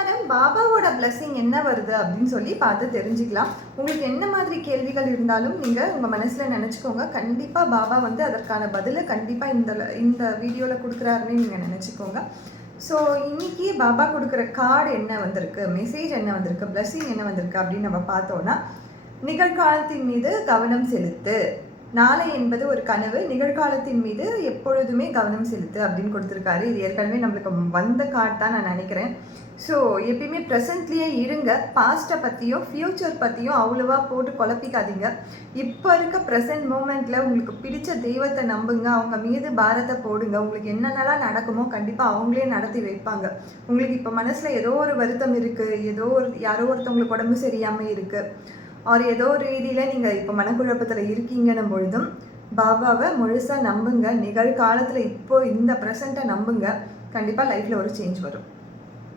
வாரம் பாபாவோட பிளெஸிங் என்ன வருது அப்படின்னு சொல்லி பார்த்து தெரிஞ்சுக்கலாம். உங்களுக்கு என்ன மாதிரி கேள்விகள் இருந்தாலும் நீங்கள் உங்கள் மனசில் நினச்சிக்கோங்க. கண்டிப்பாக பாபா வந்து அதற்கான பதிலை கண்டிப்பாக இந்த வீடியோவில் கொடுக்குறாருன்னு நீங்கள் நினச்சிக்கோங்க. ஸோ இன்றைக்கி பாபா கொடுக்குற கார்டு என்ன வந்திருக்கு, மெசேஜ் என்ன வந்திருக்கு, பிளெஸிங் என்ன வந்திருக்கு அப்படின்னு நம்ம பார்த்தோன்னா, நிகழ்காலத்தின் மீது கவனம் செலுத்து. நாளை என்பது ஒரு கனவு, நிகழ்காலத்தின் மீது எப்பொழுதுமே கவனம் செலுத்து அப்படின்னு கொடுத்துருக்காரு. இது ஏற்கனவே நம்மளுக்கு வந்த கார்டு தான் நான் நினைக்கிறேன். ஸோ எப்பயுமே ப்ரெசன்ட்லேயே இருங்க. பாஸ்ட்டை பற்றியும் ஃப்யூச்சர் பற்றியும் அவ்வளோவா போட்டு குழப்பிக்காதீங்க. இப்போ இருக்க ப்ரெசன்ட் மூமெண்ட்டில் உங்களுக்கு பிடிச்ச தெய்வத்தை நம்புங்க, அவங்க மீது பாரத்தை போடுங்க. உங்களுக்கு என்னென்னலாம் நடக்குமோ கண்டிப்பாக அவங்களே நடத்தி வைப்பாங்க. உங்களுக்கு இப்போ மனசில் ஏதோ ஒரு வருத்தம் இருக்குது, யாரோ ஒருத்தவங்களுக்கு உடம்பு சரியாமல் இருக்குது, அவர் ஏதோ ஒரு ரீதியில் நீங்கள் இப்போ மனக்குழப்பத்தில் இருக்கீங்கன்னும் பொழுதும் பாபாவை முழுசாக நம்புங்க. நிகழ்காலத்தில் இப்போது இந்த ப்ரெசண்ட்டை நம்புங்க. கண்டிப்பாக லைஃப்பில் ஒரு சேஞ்ச் வரும்.